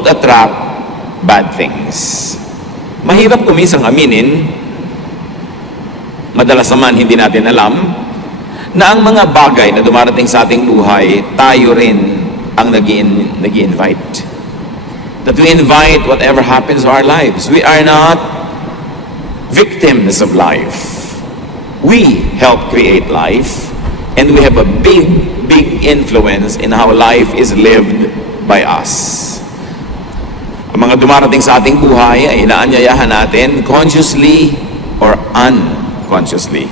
don't attract bad things. Mahirap kumisang aminin, madalas naman hindi natin alam, na ang mga bagay na dumarating sa ating buhay, tayo rin ang nag-i-invite. That we invite whatever happens to our lives. We are not victims of life. We help create life, and we have a big influence in how life is lived by us. Ang mga dumarating sa ating buhay ay inaanyayahan natin consciously or unconsciously.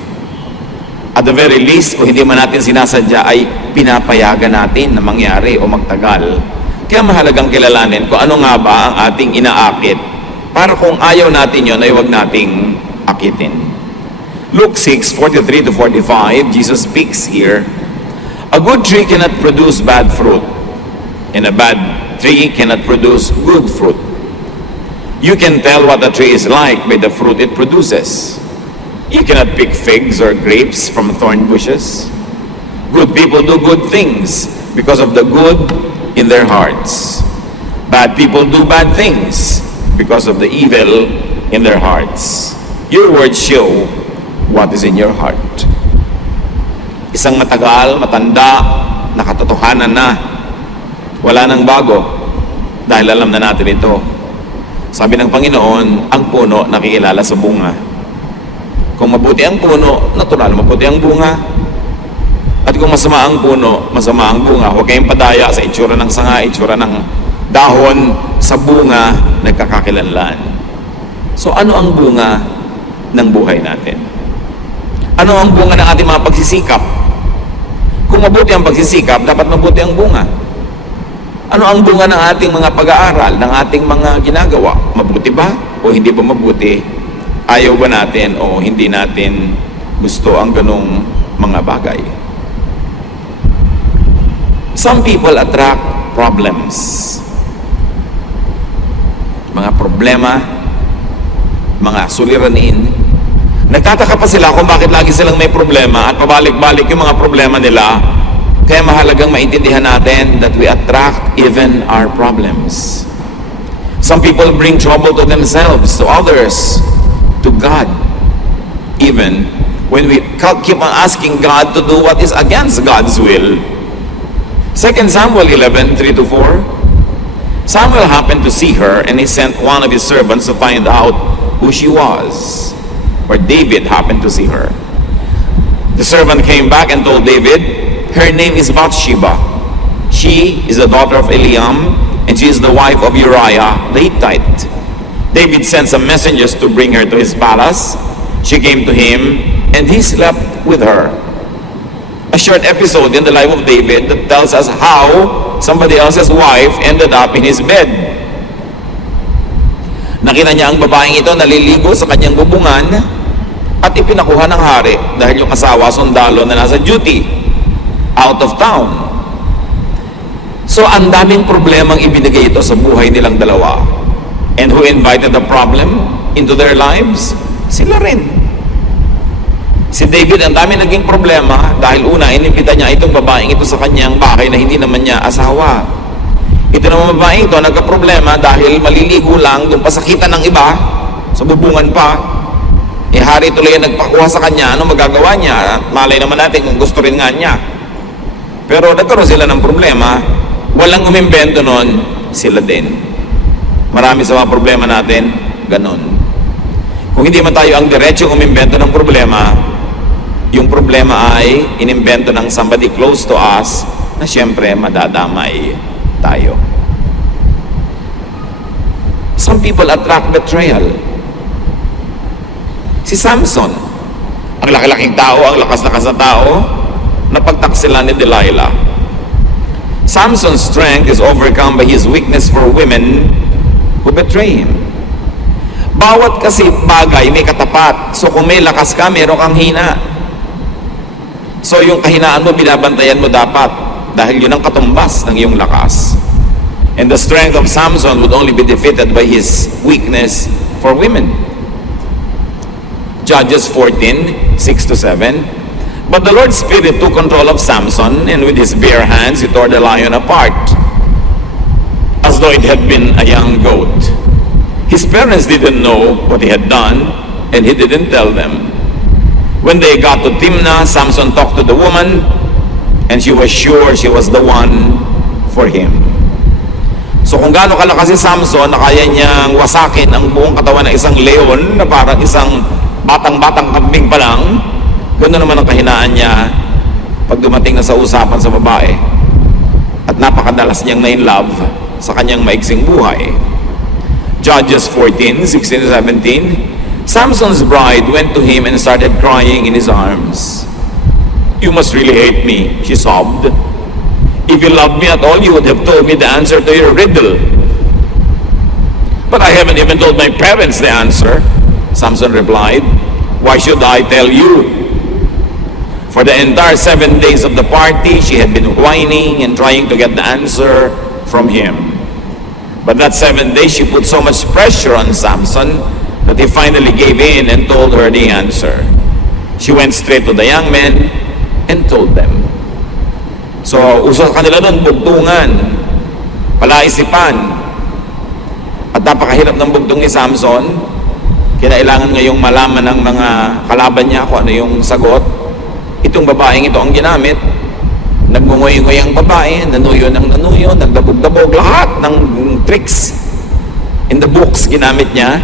At the very least, kung hindi man natin sinasadya, ay pinapayagan natin na mangyari o magtagal. Kaya mahalagang kilalanin kung ano nga ba ang ating inaakit, para kung ayaw natin yon ay huwag nating akitin. Luke 6:43-45, Jesus speaks here, "A good tree cannot produce bad fruit, and a bad tree cannot produce good fruit. You can tell what a tree is like by the fruit it produces. You cannot pick figs or grapes from thorn bushes. Good people do good things because of the good in their hearts. Bad people do bad things because of the evil in their hearts. Your words show what is in your heart." Isang matagal, matanda, nakatotohanan na, wala nang bago, dahil alam na natin ito. Sabi ng Panginoon, ang puno nakikilala sa bunga. Kung mabuti ang puno, natural mabuti ang bunga. At kung masama ang puno, masama ang bunga. Huwag kayong padaya sa itsura ng sanga, itsura ng dahon, sa bunga, nagkakakilanlan. So ano ang bunga ng buhay natin? Ano ang bunga ng ating mga pagsisikap? Kung mabuti ang pagsisikap, dapat mabuti ang bunga. Ano ang bunga ng ating mga pag-aaral, ng ating mga ginagawa? Mabuti ba o hindi pa mabuti? Ayaw ba natin o hindi natin gusto ang ganong mga bagay? Some people attract problems. Mga problema, mga suliranin. Nagtataka pa sila kung bakit lagi silang may problema at pabalik-balik yung mga problema nila. Kaya mahalagang maintindihan natin that we attract even our problems. Some people bring trouble to themselves, to others, to God. Even when we keep on asking God to do what is against God's will. 2 Samuel 11:3-4. Samuel happened to see her, and he sent one of his servants to find out who she was. Or David happened to see her. The servant came back and told David, "Her name is Bathsheba. She is the daughter of Eliam, and she is the wife of Uriah the Hittite." David sent some messengers to bring her to his palace. She came to him, and he slept with her. A short episode in the life of David that tells us how somebody else's wife ended up in his bed. Nakita niya ang babaeng ito naliligo sa kanyang bubungan at ipinakuha ng hari dahil yung asawa sundalo na nasa duty out of town. So ang daming problemang ibinigay ito sa buhay nilang dalawa. And who invited the problem into their lives? Sila rin. Si David, ang dami naging problema dahil una, inimbita niya itong babaeng ito sa kanyang bahay na hindi naman niya asawa. Ito naman babaeng ito nagka-problema dahil maliligo lang, yung pasakitan ng iba, sa bubungan pa. Hari tuloy ang nagpakuha sa kanya, ano magagawa niya? Malay naman natin kung gusto rin nga niya. Pero nagkaroon sila ng problema, walang umimbento nun, sila din. Marami sa mga problema natin, ganon. Kung hindi man tayo ang diretsyo umimbento ng problema, yung problema ay inimbento ng somebody close to us na siyempre madadamay tayo. Some people attract betrayal. Si Samson, ang laki-laking tao, ang lakas-lakas na tao, napagtaksila ni Delilah. Samson's strength is overcome by his weakness for women who betray him. Bawat kasi bagay may katapat. So kung may lakas ka, meron kang hina. So yung kahinaan mo, binabantayan mo dapat dahil yun ang katumbas ng iyong lakas. And the strength of Samson would only be defeated by his weakness for women. Judges 14:6-7. But the Lord's Spirit took control of Samson, and with his bare hands he tore the lion apart. As as though it had been a young goat. His parents didn't know what he had done, and he didn't tell them. When they got to Timnah, Samson talked to the woman, and she was sure she was the one for him. So kung gaano kalakas si Samson na kaya niyang wasakin ang buong katawan ng isang leon na parang isang batang-batang kambing pa lang, ganoon naman ang kahinaan niya pag dumating na sa usapan sa babae. At napakadalas niyang na-in-love sa kanyang maiksing buhay. Judges 14:16-17, Samson's bride went to him and started crying in his arms. "You must really hate me," she sobbed. "If you loved me at all, you would have told me the answer to your riddle." "But I haven't even told my parents the answer," Samson replied. "Why should I tell you?" For the entire 7 days of the party, she had been whining and trying to get the answer from him. But that 7 days, she put so much pressure on Samson that he finally gave in and told her the answer. She went straight to the young men and told them. So, uso sa kanila doon, bugtungan, palaisipan. At napakahirap ng bugtong ni Samson. Kinailangan ngayong malaman ng mga kalaban niya kung ano yung sagot. Itong babaeng ito ang ginamit. Nagmungoy-ngoy ang babae, nanuyo ng nanuyo, nagdabog-dabog, lahat ng tricks in the books ginamit niya.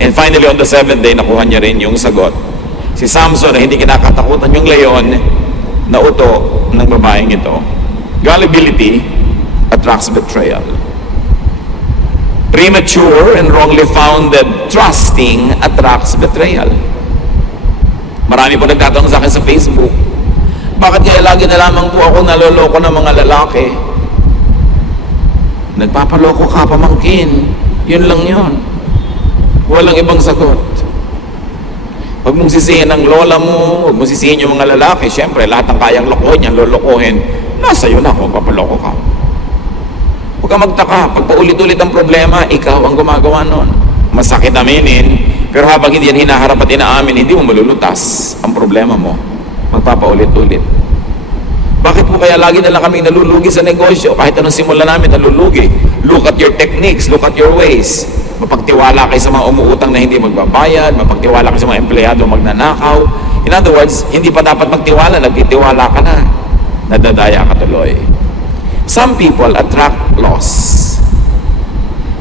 And finally, on the 7th day, nakuha niya rin yung sagot. Si Samson na hindi kinakatakutan yung leon, nauto ng babaeng ito. Gullibility attracts betrayal. Premature and wrongly founded trusting attracts betrayal. Marami po nagtatanong sa akin sa Facebook, bakit kaya lagi na lamang po ako naloloko ng mga lalaki? Nagpapaloko ka, pamangkin. Yun lang yun. Walang ibang sagot. Huwag mong sisihin ang lola mo, huwag mong sisihin yung mga lalaki. Siyempre, lahat ng kayang lokohin yan, lolokohin. Nasa iyo na kung papaloko ka. Huwag ka magtaka. Pag paulit-ulit ang problema, ikaw ang gumagawa nun. Masakit aminin, pero habang hindi yan hinaharap at inaamin, hindi mo malulutas ang problema mo. Magpapaulit-ulit. Bakit po kaya lagi na lang kaming nalulugi sa negosyo? Kahit anong simula namin, nalulugi. Look at your techniques, look at your ways. Mapagtiwala kayo sa mga umuutang na hindi magbabayad, mapagtiwala kayo sa mga empleyado magnanakaw. In other words, hindi pa dapat magtiwala, nagtitiwala ka na. Nadadaya ka tuloy. Some people attract loss.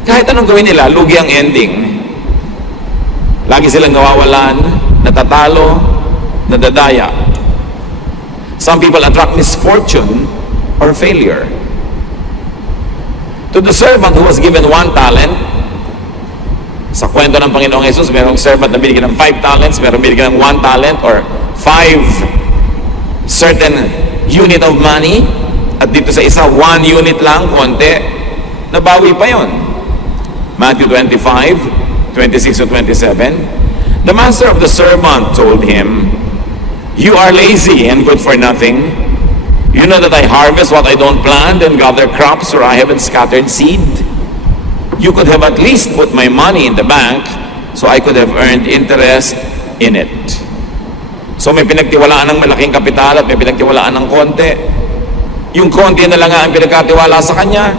Kahit anong gawin nila, lugi ang ending. Lagi silang nawawalan, natatalo, nadadaya. Some people attract misfortune or failure. To the servant who was given 1 talent, sa kwento ng Panginoong Jesus, mayroong servant na binigyan ng 5 talents, mayroong binigyan ng 1 talent or 5 certain unit of money, at dito sa isa, 1 unit lang, konti, nabawi pa yon. Matthew 25:26-27. The master of the servant told him, "You are lazy and good for nothing. You know that I harvest what I don't plant and gather crops where I haven't scattered seed. You could have at least put my money in the bank so I could have earned interest in it." So may pinagtiwalaan ng malaking kapital at may pinagtiwalaan ng konti. Yung konti na lang nga ang pinagkatiwala sa kanya,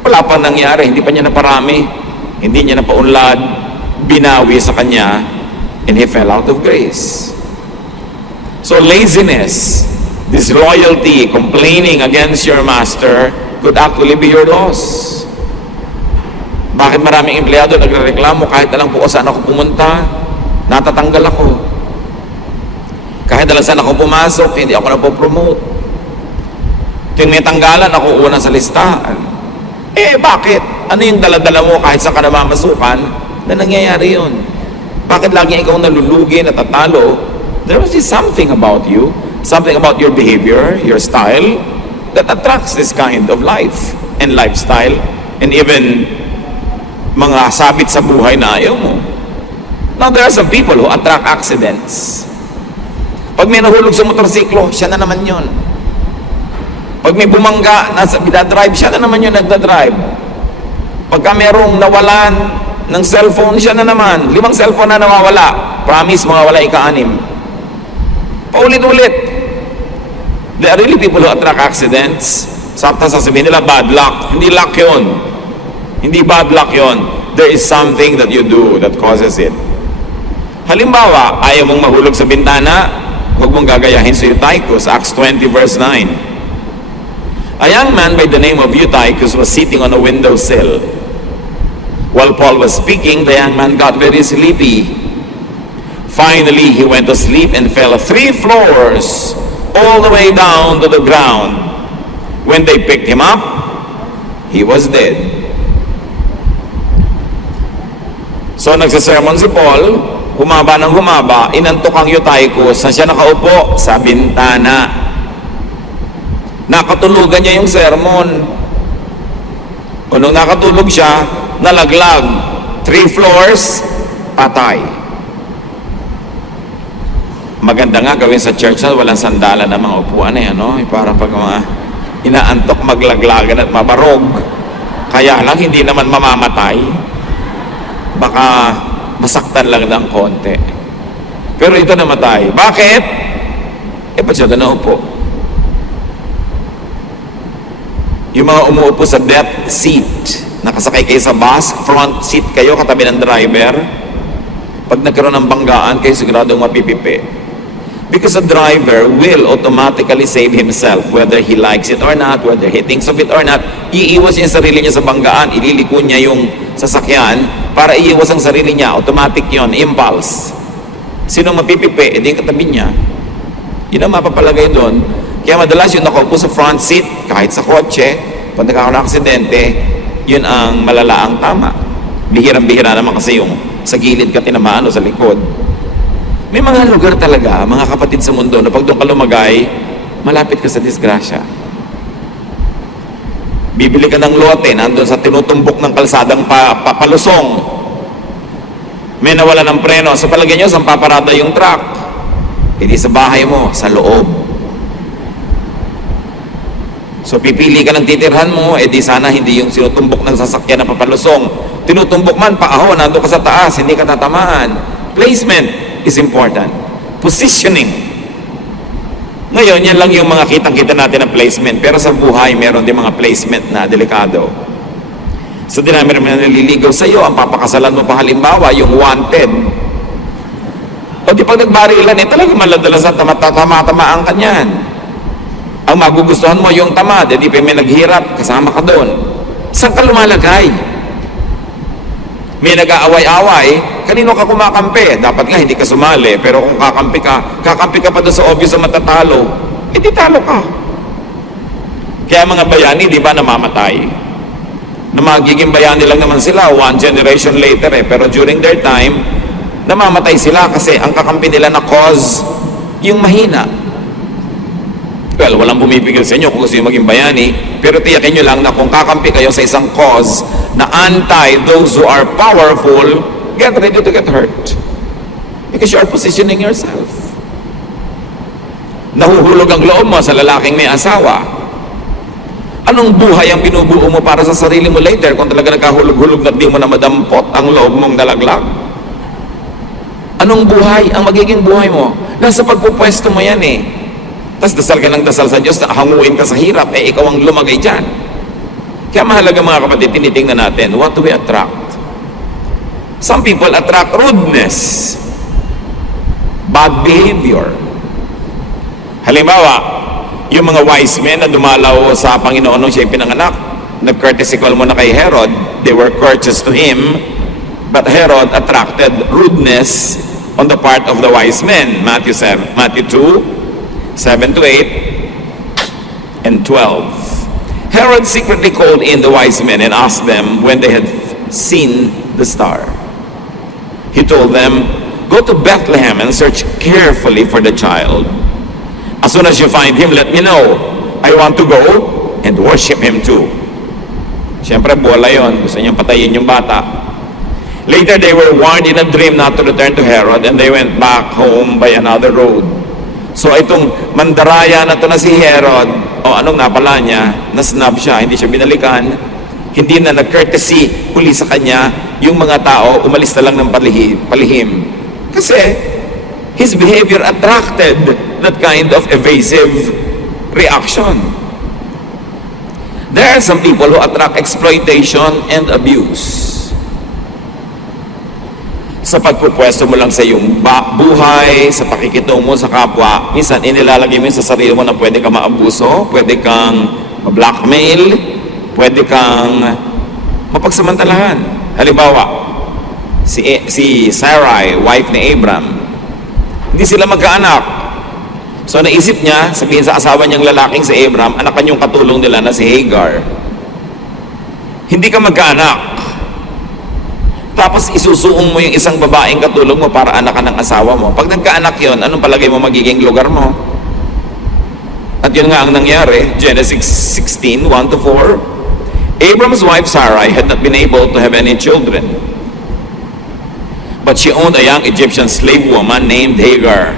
wala pa nangyari, hindi pa niya naparami, hindi niya napaunlad, binawi sa kanya, and he fell out of grace. So laziness, disloyalty, complaining against your master could actually be your loss. Bakit maraming empleyado nagrereklamo kahit alam po saan ako pumunta, natatanggal ako. Kahit alam saan ako pumasok, hindi ako napopromote. Tuwing may tanggalan, ako una sa listahan. Bakit? Ano yung daladala mo kahit sa kanamamasukan na nangyayari yun? Bakit lagi ikaw nalulugi, natatalo? There must be something about you, something about your behavior, your style, that attracts this kind of life and lifestyle, and even mga sabit sa buhay na ayaw mo. Now, there are some people who attract accidents. Pag may nahulog sa motorsiklo, siya na naman yun. Pag may bumangga, bidadrive, siya na naman yun nagdadrive. Pagka merong nawalan ng cellphone, siya na naman. 5 cellphone na nawawala. Promise, mawawala ika-6. Paulit-ulit. There are really people who attract accidents. Sometimes sasabihin nila, bad luck. Hindi luck yun. Hindi bad luck yon. There is something that you do that causes it. Halimbawa, ayaw mong mahulog sa bintana, huwag mong gagayahin si Eutychus, Acts 20 verse 9. A young man by the name of Eutychus was sitting on a windowsill. While Paul was speaking, the young man got very sleepy. Finally, he went to sleep and fell 3 floors all the way down to the ground. When they picked him up, he was dead. So nagsasermon si Paul, humaba ng humaba, inantok ang Eutychus na siya nakaupo sa bintana. Nakatulugan niya yung sermon. O nung nakatulog siya, nalaglag. 3 floors, patay. Maganda nga gawin sa church na walang sandalan ng mga upuan eh, ano? Parang pag mga inaantok maglaglagan at mabarog. Kaya lang hindi naman mamamatay. Baka masaktan lang ng konti. Pero ito namatay. Bakit? Ba't siya doon naupo? Yung mga umuupo sa death seat, nakasakay kayo sa bus, front seat kayo, katabi ng driver, pag nagkaroon ng banggaan, kayo siguradong mapipipi. Because a driver will automatically save himself, whether he likes it or not, whether he thinks of it or not. Iiwas yung sarili niya sa banggaan, ililiko niya yung sasakyan para iiwas ang sarili niya. Automatic yon, impulse. Sino mapipipi, edi yung katabi niya. Yun ang mapapalagay doon. Kaya madalas yung nakaupo sa front seat, kahit sa kotse, pag nagkakaroon ng aksidente, yun ang malalaang tama. Bihirang-bihira naman kasi yung sa gilid ka tinamaan o sa likod. May mga lugar talaga, mga kapatid sa mundo, na pag doon ka lumagay, malapit ka sa disgrasya. Bibili ka ng lote, nandun sa tinutumbok ng kalsadang papalusong. May nawala ng preno. So palagay nyo, saan paparada yung truck? Hindi sa bahay mo, sa loob. So pipili ka ng titirhan mo, di sana hindi yung sinutumbok ng sasakyan na papalusong. Tinutumbok man, paahon, nandun ka sa taas, hindi ka tatamaan. Placement is important. Positioning. Ngayon, yan lang yung mga kitang-kita natin na placement. Pero sa buhay, meron din mga placement na delikado. So, di namin naliligaw sa iyo, ang papakasalan mo pa halimbawa, yung wanted. O di pag nagbarilan, talagang maladalasan, tama-tamaan ka niyan. Ang magugustuhan mo, yung tamad, di pa may naghirap, kasama ka doon. Saan ka lumalagay? May nag-aaway-away, kanino ka kumakampi? Dapat nga hindi ka sumali, pero kung kakampi ka pa doon sa obvious na matatalo, di talo ka. Kaya mga bayani, di ba, namamatay? Na magiging bayani lang naman sila, 1 generation later pero during their time, namamatay sila kasi ang kakampi nila na cause, yung mahina. Well, walang bumibigil sa inyo kung gusto nyo maging bayani, pero tiyakin nyo lang na kung kakampi kayo sa isang cause na anti those who are powerful, get ready to get hurt. Because you are positioning yourself. Nahuhulog ang loob mo sa lalaking may asawa. Anong buhay ang binubuo mo para sa sarili mo later kung talaga nagkahulog-hulog na di mo na madampot ang loob mong nalaglag? Anong buhay ang magiging buhay mo? Nasa pagpupwesto mo yan Tapos dasal ka ng dasal sa Diyos na hanguin ka sa hirap, ikaw ang lumagay dyan. Kaya mahalaga mga kapatid, tinitingnan natin, what do we attract? Some people attract rudeness, bad behavior. Halimbawa, yung mga wise men na dumalaw sa Panginoon nung siya pinanganak, nag-courtesy call mo na kay Herod, they were courteous to him, but Herod attracted rudeness on the part of the wise men. Matthew 2, 7 to 8 and 12. Herod secretly called in the wise men and asked them when they had seen the star. He told them, "Go to Bethlehem and search carefully for the child. As soon as you find him, let me know. I want to go and worship him too." Siyempre, bola yun. Gusto niyang patayin yung bata. Later, they were warned in a dream not to return to Herod, and they went back home by another road. So itong mandaraya na to na si Herod, anong napala niya? Na-snub siya, hindi siya binalikan, hindi na nag-courtesy uli sa kanya, yung mga tao umalis na lang ng palihim. Kasi his behavior attracted that kind of evasive reaction. There are some people who attract exploitation and abuse. Sa pagpupwesto mo lang sa iyong buhay, sa pakikitungo mo sa kapwa, minsan inilalagay mo sa sarili mo na pwede kang maabuso, pwede kang ma-blackmail, pwede kang mapagsamantalahan. Halimbawa, si Sarai, wife ni Abram, hindi sila magkaanak. So naisip niya, sabihin sa asawa niyang lalaking si Abram, anakan yung katulong nila na si Hagar. Hindi ka magkaanak. Tapos isusuong mo yung isang babaeng katulong mo para anak ka ng asawa mo. Pag nagkaanak yon, anong palagay mo magiging lugar mo? At yun nga ang nangyari, Genesis 16, 1-4. Abram's wife Sarai had not been able to have any children. But she owned a young Egyptian slave woman named Hagar.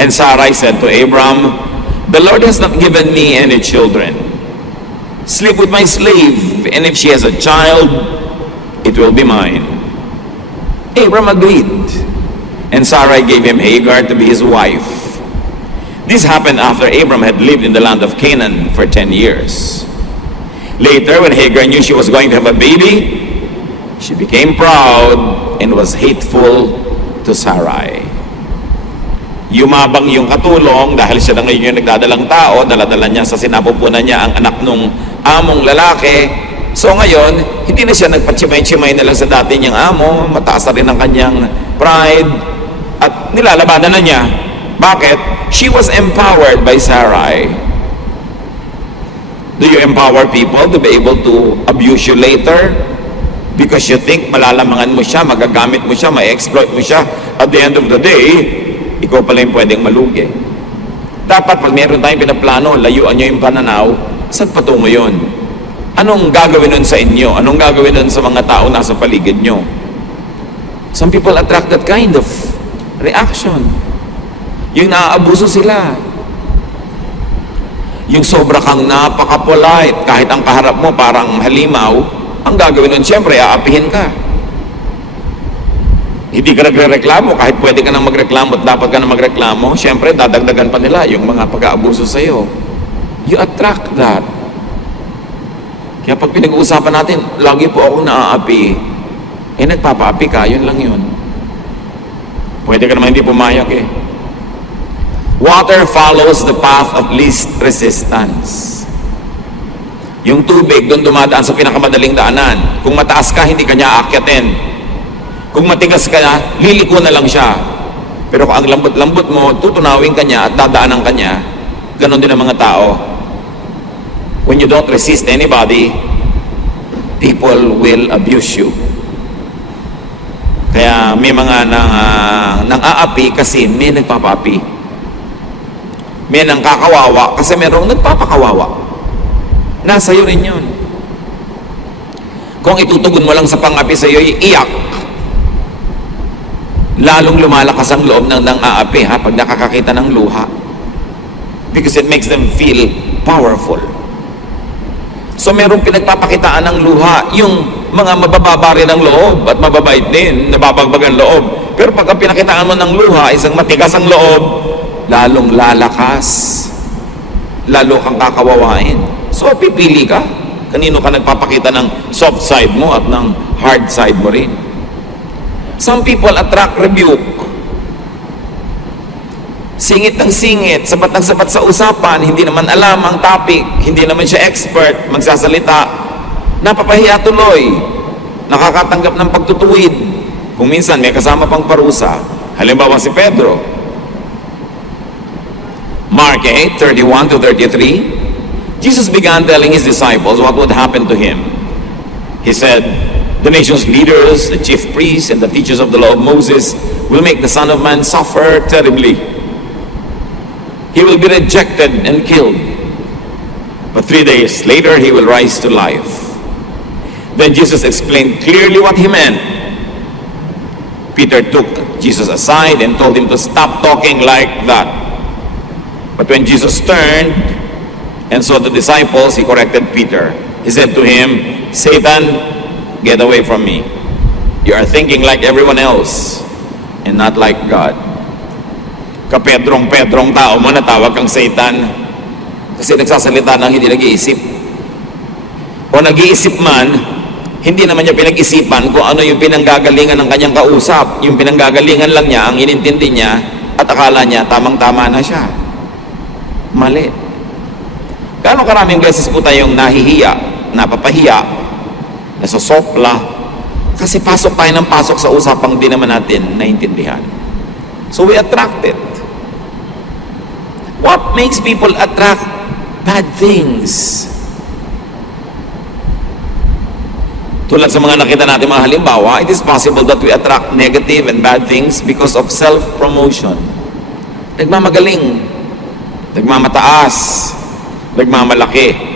And Sarai said to Abram, "The Lord has not given me any children. Sleep with my slave, and if she has a child, it will be mine." Abram agreed, and Sarai gave him Hagar to be his wife. This happened after Abram had lived in the land of Canaan for 10 years. Later, when Hagar knew she was going to have a baby, she became proud and was hateful to Sarai. Yumabang yung katulong dahil siya na ngayon yung nagdadalang tao, daladala niya sa sinapupunan niya ang anak nung among lalaki. So ngayon, hindi na siya nagpatsimay-tsimay na lang sa dati niyang amo, mataas na rin ang kanyang pride, at nilalabanan na niya. Bakit? She was empowered by Sarai. Do you empower people to be able to abuse you later? Because you think malalamangan mo siya, magagamit mo siya, ma-exploit mo siya. At the end of the day, ikaw pala yung pwedeng malugi. Dapat pag meron tayong pinaplano, layuan nyo yung pananaw, saan patungo yun? Anong gagawin nun sa inyo? Anong gagawin nun sa mga tao nasa paligid nyo? Some people attract that kind of reaction. Yung naaabuso sila. Yung sobra kang napaka-polite, kahit ang kaharap mo parang halimaw, ang gagawin nun siyempre, aapihin ka. Hindi ka nagre-reklamo, kahit pwede ka nang magreklamo at dapat ka nang magreklamo, siyempre dadagdagan pa nila yung mga pag-aabuso sa iyo. You attract that. Kaya pag pinag-uusapan natin, lagi po ako naaapi. Nagpapaapi ka, yun lang yun. Pwede ka naman hindi pumayag eh. Water follows the path of least resistance. Yung tubig, doon dumadaan sa pinakamadaling daanan. Kung mataas ka, hindi ka niya aakyatin. Kung matigas ka na, liliko na lang siya. Pero kung ang lambot-lambot mo, tutunawin ka niya at dadaanan ka niya, ganon din ang mga tao. When you don't resist anybody, people will abuse you. Kaya may mga nang-aapi kasi may nagpapaapi. May nang kakawawa kasi merong nagpapakawawa. Nasa iyo rin yun. Kung itutugon mo lang sa pang-api sa iyo, iiyak. Lalong lumalakas ang loob ng nang-aapi pag nakakakita ng luha. Because it makes them feel powerful. So merong pinagpapakitaan ng luha, yung mga mabababa rin ang loob at mababait din, nababagbag ang loob. Pero pag ang pinakitaan mo ng luha, isang matigas ang loob, lalong lalakas. Lalo kang kakawawain. So pipili ka. Kanino ka nagpapakita ng soft side mo at ng hard side mo rin. Some people attract rebuke. Singit ng singit, sapat ng sapat sa usapan, hindi naman alam ang topic, hindi naman siya expert, magsasalita, napapahiya tuloy, nakakatanggap ng pagtutuwid. Kung minsan may kasama pang parusa, halimbawa si Pedro. Mark 8:31-33, Jesus began telling his disciples what would happen to him. He said, "The nation's leaders, the chief priests, and the teachers of the law of Moses will make the Son of Man suffer terribly. He will be rejected and killed. But 3 days later, he will rise to life." Then Jesus explained clearly what he meant. Peter took Jesus aside and told him to stop talking like that. But when Jesus turned and saw the disciples, he corrected Peter. He said to him, "Satan, get away from me. You are thinking like everyone else and not like God." Kapedrong-pedrong tao mo, natawag kang Satan kasi nagsasalita ng hindi nag-iisip. O nag-iisip man, hindi naman niya pinag-isipan kung ano yung pinanggagalingan ng kanyang kausap. Yung pinanggagalingan lang niya, ang inintindi niya, at akala niya, tamang-tama na siya. Mali. Gaano karaming beses po tayong nahihiya, napapahiya, nasosopla, kasi pasok tayo ng pasok sa usapang di naman natin naintindihan. So we attract it. What makes people attract bad things? Tulad sa mga nakita natin mga halimbawa, it is possible that we attract negative and bad things because of self-promotion. Nagmamagaling, nagmamataas, nagmamalaki.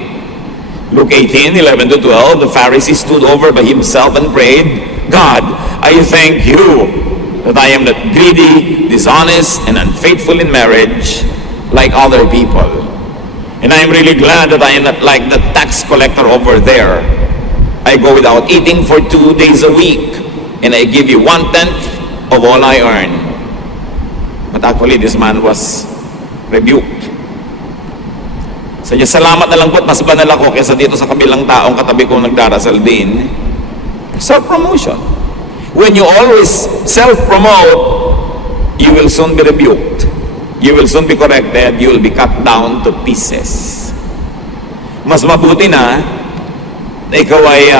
Luke 18:11-12, the Pharisee stood over by himself and prayed, God, I thank you that I am not greedy, dishonest, and unfaithful in marriage like other people. And I am really glad that I am not like the tax collector over there. I go without eating for 2 days a week, and I give you 1/10 of all I earn. But actually, this man was rebuked. So, salamat na lang po at mas banal ako kaysa dito sa kabilang taong katabi kong nagdarasal din. Self-promotion. When you always self-promote, you will soon be rebuked. You will soon be corrected. You will be cut down to pieces. Mas mabuti na ikaw ay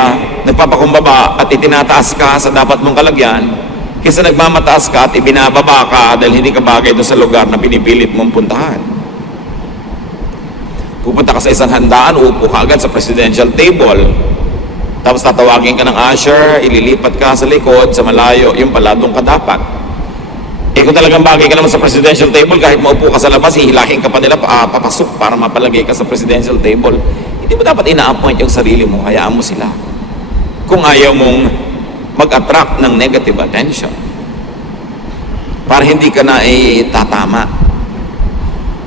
nagpapakumbaba at itinataas ka sa dapat mong kalagyan kaysa nagmamataas ka at ibinababa ka dahil hindi ka bagay doon sa lugar na pinipilit mong puntahan. Pupunta ka sa isang handaan, uupo ka agad sa presidential table, tapos tatawagin ka ng usher, ililipat ka sa likod, sa malayo, yung pala doon ka dapat. Kung talagang bagay ka naman sa presidential table, kahit maupo ka sa labas, hihilahin ka pa nila papasok para mapalagay ka sa presidential table. Hindi mo dapat ina-appoint yung sarili mo, hayaan mo sila. Kung ayaw mong mag-attract ng negative attention, para hindi ka na tatama,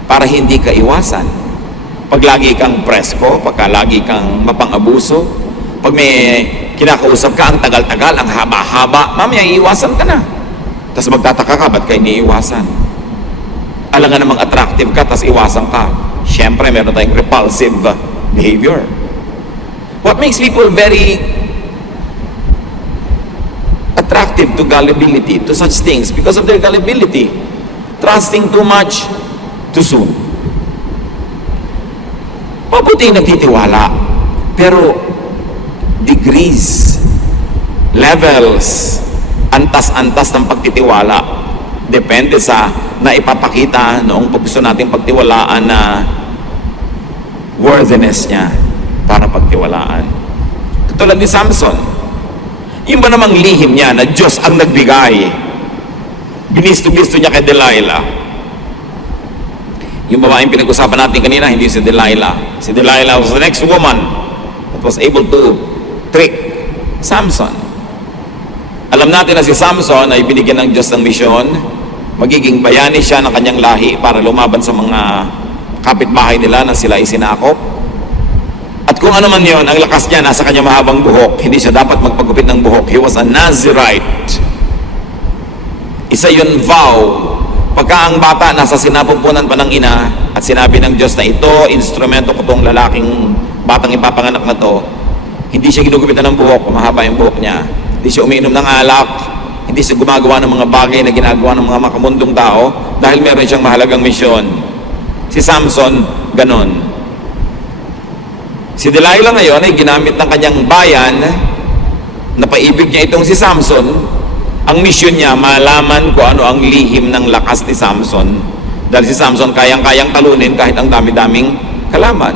para hindi ka iwasan. Pag lagi kang presko, pagka lagi kang mapang-abuso, pag may kinakausap ka, ang tagal-tagal, ang haba-haba, mamaya iiwasan ka na. Tapos magtataka ka, ba't kayo iniiwasan? Alam nga namang attractive ka, tapos iwasan ka. Siyempre, meron tayong repulsive behavior. What makes people very attractive to gullibility, to such things? Because of their gullibility. Trusting too much too soon. Mabuti nagtitiwala, pero degrees, levels, antas-antas ng pagtitiwala depende sa naipapakita noong gusto natin pagtiwalaan na worthiness niya para pagtiwalaan. Katulad ni Samson, yung ba namang lihim niya na Diyos ang nagbigay, binisto-bisto niya kay Delilah. Yung babaeng pinag-usapan natin kanina, hindi si Delilah. Si Delilah was the next woman that was able to trick Samson. Alam natin na si Samson ay binigyan ng Diyos ng misyon, magiging bayani siya ng kanyang lahi para lumaban sa mga kapitbahay nila na sila isinakop. At kung ano man yun, ang lakas niya nasa kanyang mahabang buhok, hindi siya dapat magpagupit ng buhok. He was a Nazirite. Isa yun vow. Pagka ang bata nasa sinapupunan pa ng ina at sinabi ng Diyos na ito, instrumento ko tong lalaking batang ipapanganak na to, hindi siya ginugupitan ng buhok, mahaba yung buhok niya. Hindi siya umiinom ng alak, hindi siya gumagawa ng mga bagay na ginagawa ng mga makamundong tao dahil meron siyang mahalagang misyon. Si Samson, ganon. Si Delilah ngayon ay ginamit ng kanyang bayan, napaibig niya itong si Samson. Ang misyon niya, malaman kung ano ang lihim ng lakas ni Samson. Dahil si Samson kayang-kayang talunin kahit ang dami-daming kalaman.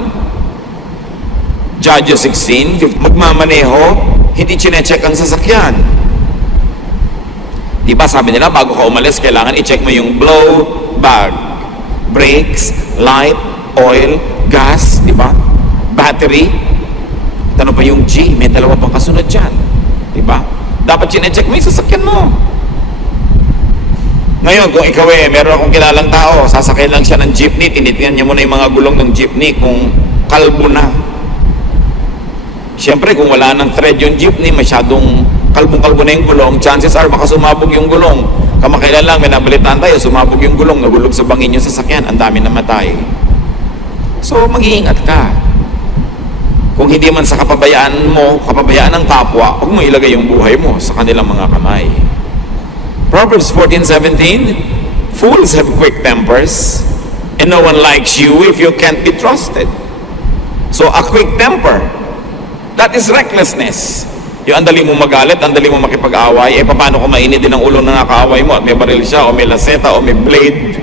Judges 16, magmamaneho, hindi chinecheck ang sasakyan. Diba sabi nila, bago ka umalis, kailangan i-check mo yung blow bag, brakes, light, oil, gas, diba? Battery. Tanong pa yung G, may dalawa pang kasunod dyan. Diba? Dapat chinecheck mo yung sasakyan mo. Ngayon, kung ikaw meron akong kilalang tao, sasakay lang siya ng jeepney, tinitingnan niya muna yung mga gulong ng jeepney kung kalbo na. Siyempre, kung wala ng thread yung jeepney, masyadong kalbong-kalbo na yung gulong, chances are baka sumabog yung gulong. Kamakailan lang, may nabalitaan tayo, sumabog yung gulong, nagulog sa bangin yung sasakyan, ang dami namatay. So, mag-iingat ka. Kung hindi man sa kapabayaan mo, kapabayaan ng kapwa, huwag mo ilagay yung buhay mo sa kanilang mga kamay. Proverbs 14:17, fools have quick tempers, and no one likes you if you can't be trusted. So a quick temper, that is recklessness. Yung andali mo magalit, andali mo makipag-away, paano kung mainit din ang ulo na nakaaway mo at may baril siya, o may laseta, o may blade,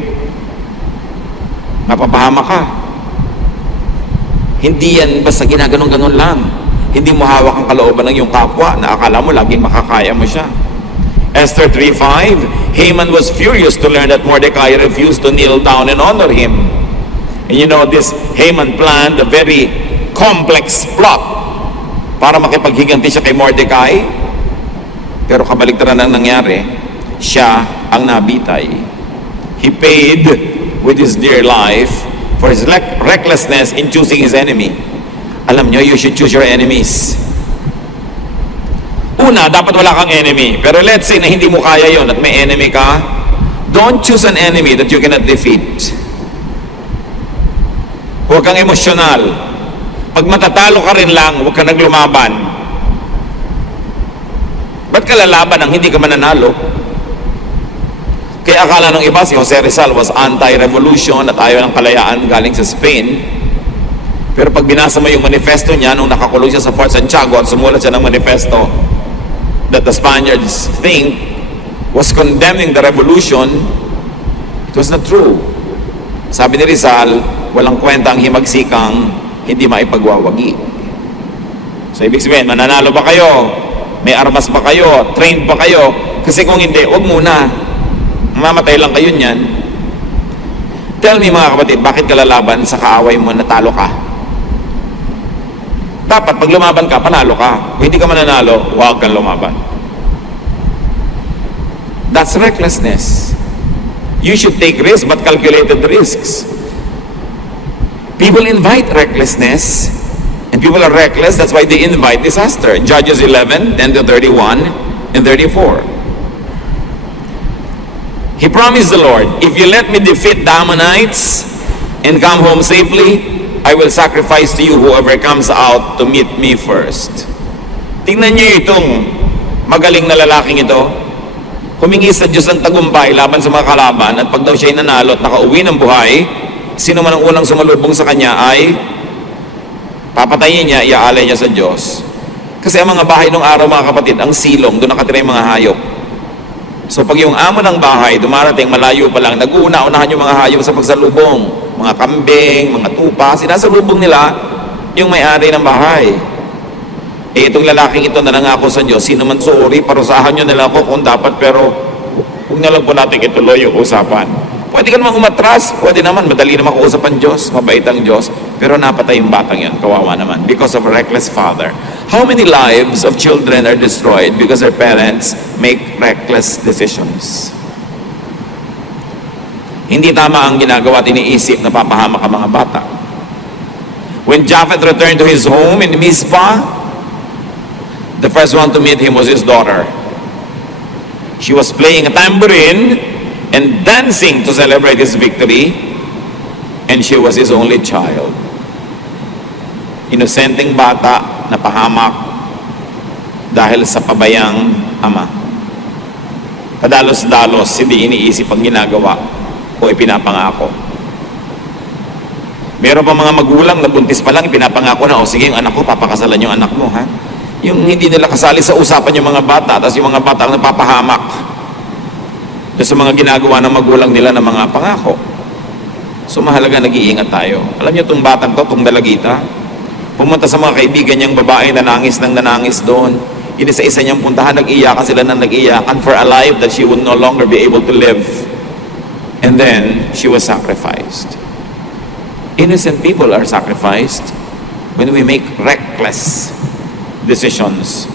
napapahama ka. Hindi yan basta ginaganon-ganon lang. Hindi mo hawak ang kalooban ng iyong kapwa na akala mo laging makakaya mo siya. Esther 3:5, Haman was furious to learn that Mordecai refused to kneel down and honor him. And you know, this Haman planned a very complex plot para makipaghiganti siya kay Mordecai. Pero kabaligtaran ang nangyari, siya ang nabitay. He paid with his dear life for his recklessness in choosing his enemy. Alam nyo, you should choose your enemies. Una, dapat wala kang enemy. Pero let's say na hindi mo kaya yon at may enemy ka, don't choose an enemy that you cannot defeat. Huwag kang emosyonal. Pag matatalo ka rin lang, huwag ka naglumaban. Ba't ka lalaban ang hindi ka mananalo? Kaya akala ng iba, si Jose Rizal was anti-revolution at ayaw ng kalayaan galing sa Spain. Pero pag binasa mo yung manifesto niya nung nakakulong siya sa Fort Santiago at sumulat siya ng manifesto that the Spaniards think was condemning the revolution, it was not true. Sabi ni Rizal, walang kwenta ang himagsikang hindi maipagwawagi. So ibig sabihin, mananalo ba kayo? May armas ba kayo? Trained ba kayo? Kasi kung hindi, huwag muna. Mamatay lang kayo niyan. Tell me mga kapatid, bakit ka lalaban sa kaaway mo na talo ka? Dapat pag lumaban ka, panalo ka. Kung hindi ka mananalo, huwag kang lumaban. That's recklessness. You should take risks, but calculated risks. People invite recklessness, and people are reckless, that's why they invite disaster. Judges 11:10-31 and 34. He promised the Lord, if you let me defeat the Ammonites and come home safely, I will sacrifice to you whoever comes out to meet me first. Tingnan niyo itong magaling na lalaking ito. Humingi sa Diyos ng tagumpay laban sa mga kalaban, at pag daw siya'y nanalo at nakauwi ng buhay, sino man ang unang sumalubong sa kanya ay papatayin niya, iaalay niya sa Diyos. Kasi ang mga bahay nung araw, mga kapatid, ang silong, doon nakatira yung mga hayop. So pag yung amo ng bahay dumarating malayo pa lang, nag-uuna-unahan yung mga hayop sa pagsalubong. Mga kambing, mga tupa, sinasalubong nila yung may-ari ng bahay. Itong lalaking ito na nangako sa Diyos, sino man sorry, parusahan nyo nila ako kung dapat, pero huwag na lang po natin ituloy yung usapan. Pwede ka naman umatras, pwede naman, madali naman kausap ang Diyos, mabait ang Diyos, pero napatay yung batang yan, kawawa naman, because of a reckless father. How many lives of children are destroyed because their parents make reckless decisions? Hindi tama ang ginagawa at iniisip na papahamak ang mga bata. When Japheth returned to his home in Mizpah, the first one to meet him was his daughter. She was playing a tambourine and dancing to celebrate his victory, and she was his only child. Inosenteng bata na pahamak dahil sa pabayang ama. Padalos-dalos, hindi iniisip ang ginagawa o ipinapangako. Meron pa mga magulang na buntis pa lang, ipinapangako na, o sige, yung anak ko, papakasalan yung anak mo, ha? Yung hindi nila kasali sa usapan yung mga bata, tapos yung mga bata ang napapahamak sa mga ginagawa ng magulang nila ng mga pangako. So mahalaga, nag-iingat tayo. Alam niyo itong batang to, itong dalagita, pumunta sa mga kaibigan niyang babae, nanangis ng nanangis doon. Inisa-isa niyang puntahan, nag-iyakan sila ng nag-iyakan for a life that she would no longer be able to live. And then, she was sacrificed. Innocent people are sacrificed when we make reckless decisions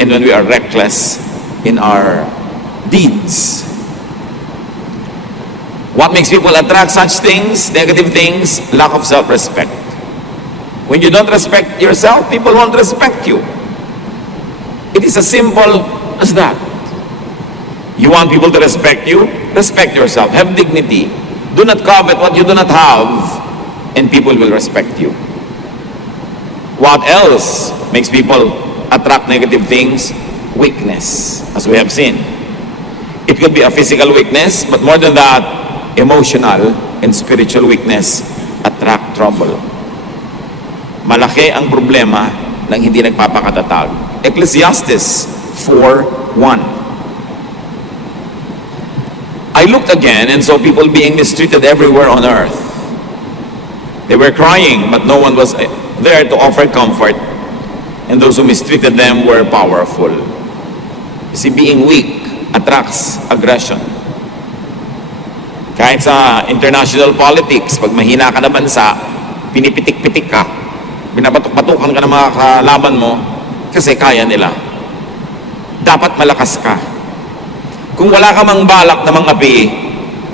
and when we are reckless in our deeds. What makes people attract such things, negative things? Lack of self-respect. When you don't respect yourself, people won't respect you. It is as simple as that. You want people to respect you? Respect yourself. Have dignity. Do not covet what you do not have, and people will respect you. What else makes people attract negative things? Weakness, as we have seen. It could be a physical weakness, but more than that, emotional and spiritual weakness attract trouble. Malaki ang problema ng hindi nagpapakatatag. Ecclesiastes 4:1. I looked again and saw people being mistreated everywhere on earth. They were crying, but no one was there to offer comfort, and those who mistreated them were powerful. You see, being weak attracts aggression. Kahit sa international politics, pag mahina ka na bansa, pinipitik-pitik ka, binabatok-batukan ka ng mga kalaban mo, kasi kaya nila. Dapat malakas ka. Kung wala ka mang balak na mangapi,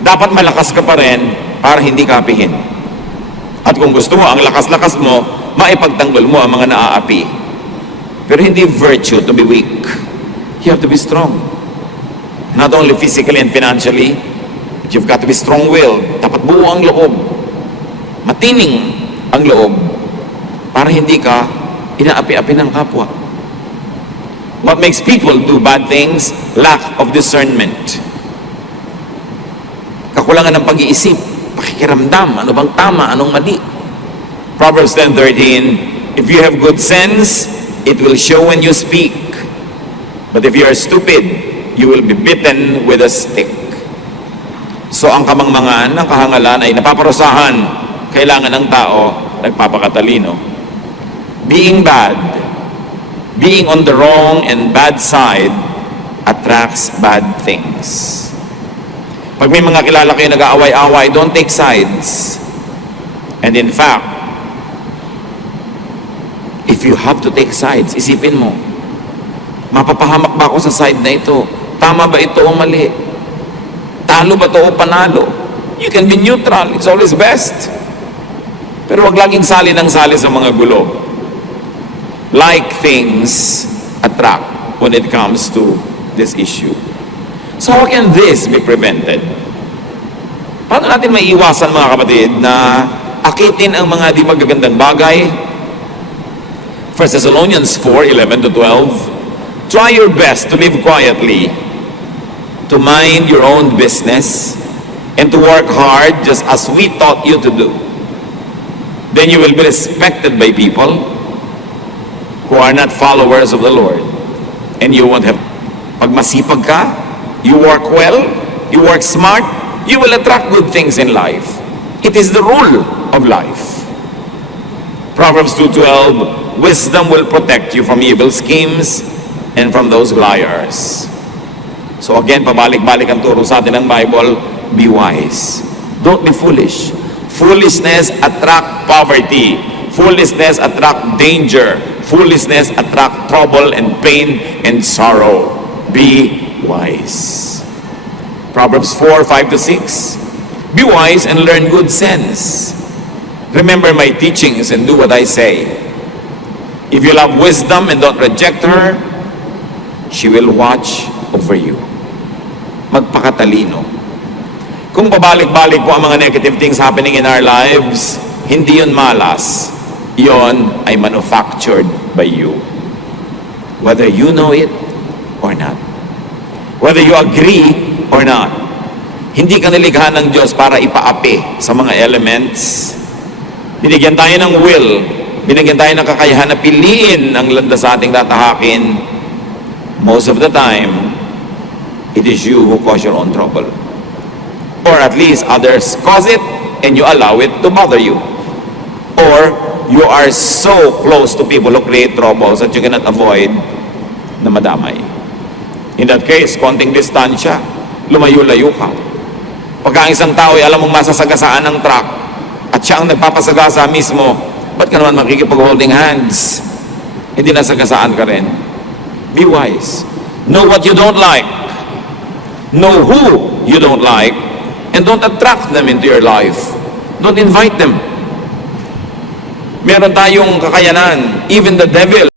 dapat malakas ka pa rin para hindi ka apihin. At kung gusto mo, ang lakas-lakas mo, maipagtanggol mo ang mga naaapi. Pero hindi virtue to be weak. You have to be strong. Not only physically and financially, but you've got to be strong-willed. Dapat buo ang loob. Matining ang loob para hindi ka inaapi-api ng kapwa. What makes people do bad things? Lack of discernment. Kakulangan ng pag-iisip, pakikiramdam, ano bang tama, anong mali. Proverbs 10:13, if you have good sense, it will show when you speak. But if you are stupid, you will be bitten with a stick. So ang kamangmangan ng kahangalan ay napaparusahan, kailangan ng tao nagpapakatalino. Being bad, being on the wrong and bad side attracts bad things. Pag may mga kilala kayo nag-aaway-away, don't take sides. And in fact, if you have to take sides, isipin mo, mapapahamak ba ako sa side na ito? Tama ba ito o mali? Talo ba ito o panalo? You can be neutral, it's always best. Pero wag laging sali ng sali sa mga gulo. Like things attract when it comes to this issue. So how can this be prevented? Paano natin maiiwasan, mga kapatid, na akitin ang mga di magagandang bagay? 1 Thessalonians 4:11-12, try your best to live quietly, to mind your own business, and to work hard just as we taught you to do. Then you will be respected by people who are not followers of the Lord. And you won't have, pag masipag ka, you work well, you work smart, you will attract good things in life. It is the rule of life. Proverbs 2:12, wisdom will protect you from evil schemes and from those liars. So again, pabalik-balik ang turo sa atin ng Bible, be wise. Don't be foolish. Foolishness attract poverty. Foolishness attract danger. Foolishness attract trouble and pain and sorrow. Be wise. Proverbs 4:5-6. Be wise and learn good sense. Remember my teachings and do what I say. If you love wisdom and don't reject her, she will watch over you. Magpakatalino. Kung pabalik-balik po ang mga negative things happening in our lives, hindi yun malas. Yon ay manufactured by you. Whether you know it or not. Whether you agree or not. Hindi ka nilikha ng Diyos para ipaapi sa mga elements. Binigyan tayo ng will. Binigyan tayo ng kakayahan na piliin ang landas sa ating tatahakin. Most of the time, it is you who cause your own trouble. Or at least others cause it and you allow it to bother you. Or you are so close to people who create troubles that you cannot avoid na madamay. In that case, konting distansya, lumayo-layo ka. Pagka ang isang tao ay alam mong masasagasaan ng truck at siya ang nagpapasagasa mismo, ba't ka naman makikipag-holding hands? Hindi nasagasaan ka rin. Be wise. Know what you don't like. Know who you don't like. And don't attract them into your life. Don't invite them. Meron tayong kakayanan. Even the devil